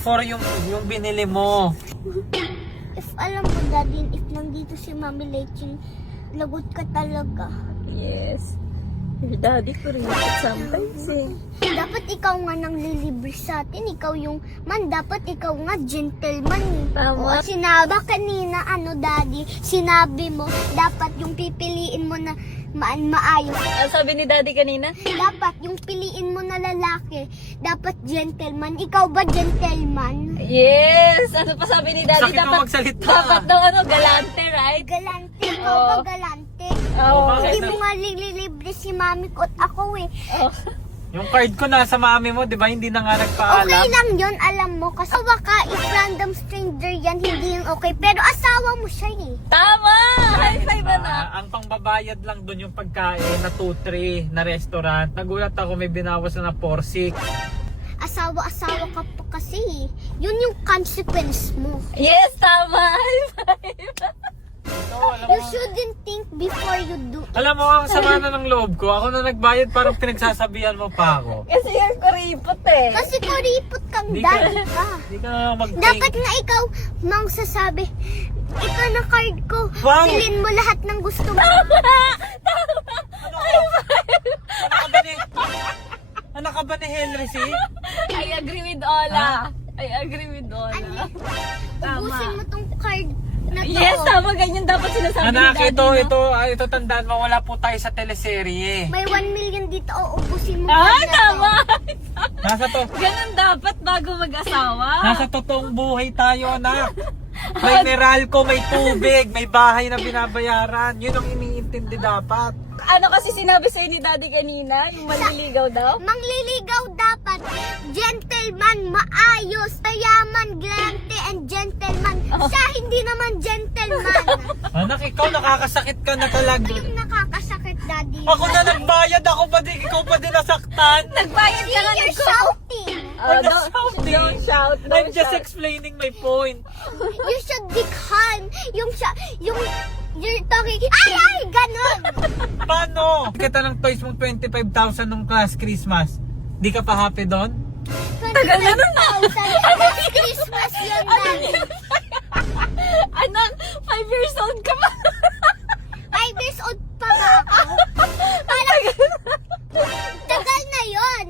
for yung binili mo. If alam mo, Daddy, if nandito si Mami Leching, lagot ka talaga. Yes. Your daddy ko rin sometimes eh. Dapat ikaw nga nang lilibre sa atin. Ikaw yung dapat ikaw nga gentleman eh. Tama. O, sinabi kanina, Daddy, sinabi mo, dapat yung pipiliin mo na maayos. Ano sabi ni daddy kanina? Dapat yung piliin mo na lalaki, dapat gentleman. Ikaw ba gentleman? Yes! Ano pa sabi ni daddy? Sakit mo magsalita. Dapat daw galante, right? Galante. Ikaw ba Oo. galante? Oo. bakit? Hindi mo nga lilibre si Mami ko at ako eh. Oh. Yung card ko nasa mami mo, di ba? Hindi na nga Okay nagpaalam. lang yun, alam mo. Kasi asawa ka, if random stranger yan, hindi yun okay. Pero asawa mo siya eh. Tama! High five na! Ang pangbabayad lang doon yung pagkain na 2-3 na restaurant. Nagulat ako may binawas na 4-6. Asawa-asawa ka pa kasi eh. Yun yung consequence mo. Yes, tama! High five! You shouldn't think before you do. Alam mo, ang sama na ng loob ko. Ako na nagbayad, parang pinagsasabihan mo pa ako. Kasi yung kuripot eh. Kasi kuripot kang Di ka- daddy ka. Hindi ka mag-think. Dapat nga ikaw, mang sasabi, ito na card ko. Wow! Pilin mo lahat ng gusto mo. Anak ka ba ni Henry C? I agree with Ola. I agree with Ola. Ano? Ubusin mo tong card na to. Yes, tama. Ganyan dapat sinasabi Anak, ni daddy. ito tandaan mo, wala po tayo sa teleserye. May 1 million dito, ubusin mo. Ah, card na to. tama! Nasa to, Ganun dapat bago mag-asawa. nasa totoong buhay tayo, anak. May Meralco, may tubig, may bahay na binabayaran. Yun ang iniintindi dapat. Ano kasi sinabi sa'yo ni daddy kanina? Yung manliligaw daw? Mangliligaw dapat, gentleman, maayos, tayaman, galante, and gentleman. Siya hindi naman gentleman. Anak, ikaw nakakasakit ka na talaga. Yung nakakasakit, Daddy. Ako na nagbayad, ikaw pa din nasaktan. Nagbayad ka nga You're shouting. I'm not don't shouting. shout. I'm Don't just shout. explaining my point. You should be calm. You're talking, ay, ganun. Paano? Kita ng toys mong 25,000 nung class Christmas. Di ka pa happy doon? Tagal na nun na. 25,000. Christmas yun, Daddy. Anak, 5 years old ka pa. 5 years old pa ba ako? Parang, tagal na yun.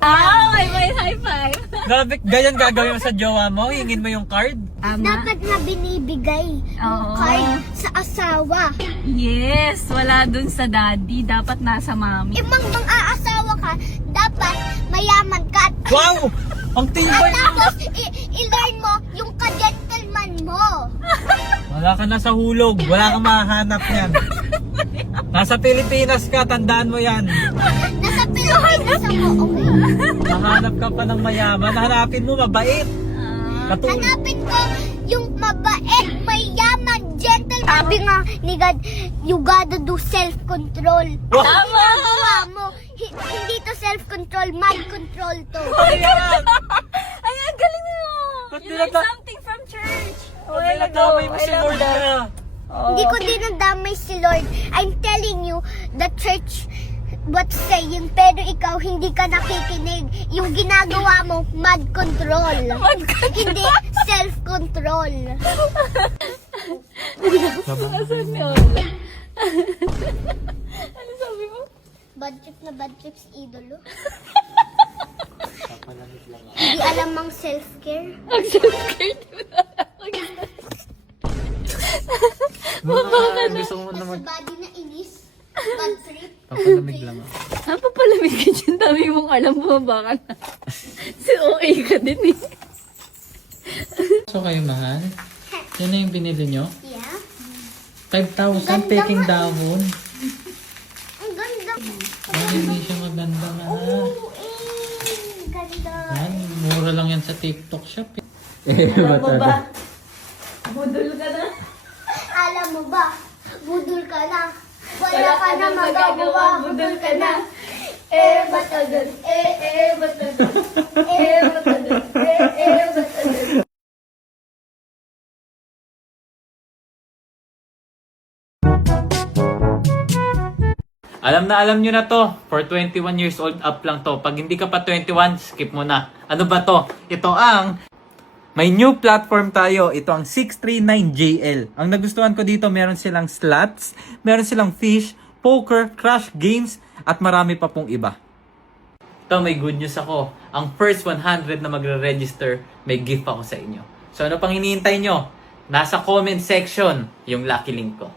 May high five. Grabe, ganyan gagawin mo sa jowa mo? Hingin mo yung card? Dapat na binibigay yung Oo. card sa asawa. Yes, wala dun sa daddy. Dapat nasa mami. Mang aasawa ka, dapat mayaman ka. Wow! Ang tibay mo! Tapos, i-learn mo yung ka-gentleman mo. Wala ka na sa hulog. Wala kang mahanap yan. Nasa Pilipinas ka, tandaan mo yan. Nasa Pilipinas ako, okay? Mahanap ka pa ng mayaman. Hanapin mo, mabait. Katulad. Hanapin ko yung mabait, mayaman, gentleman. Sabi nga ni God, you gotta do self-control. Wow! Ang ginagawa mo, hindi to self-control, mind control to. Ayan! Ay, ang galing mo. Ba't You di learned nata- something from church. Pinagdamay mo si Lord na. Hindi ko din nadamay si Lord. I'm telling you, the church what's saying, pero ikaw hindi ka nakikinig. Yung ginagawa mo, mad control. Hindi self-control. Nasaan ni Ola? Ano sabi mo? Bad trip na bad trips, idolo. Hindi alam ang self-care. Ang self-care. Gusto mo Nasa naman. body na inis. Bad trip. Papalamig lang. Napapalamig ka dyan. Dami mong alam mo baka na. Si OA ka din eh. So kayo, mahal? Yan na yung binili nyo? Yeah. 5,000 peking dahon. Ang ganda. Ay, hindi siya maganda nga. Ganda. Yan, mura lang yan sa TikTok shop. Alam mo ba? Budol ka na. Alam mo ba? Budol ka na. Wala ka na magagawa. Budol ka na. Matagal. Matagal. Matagal. Matagal. Alam na alam nyo na to. For 21 years old up lang to. Pag hindi ka pa 21, skip mo na. Ano ba to? Ito ang May new platform tayo. Ito ang 639JL. Ang nagustuhan ko dito, meron silang slots, meron silang fish, poker, crash games, at marami pa pong iba. Ito, may good news ako. Ang first 100 na magre-register, may gift ako sa inyo. So ano pang hinihintay nyo? Nasa comment section yung lucky link ko.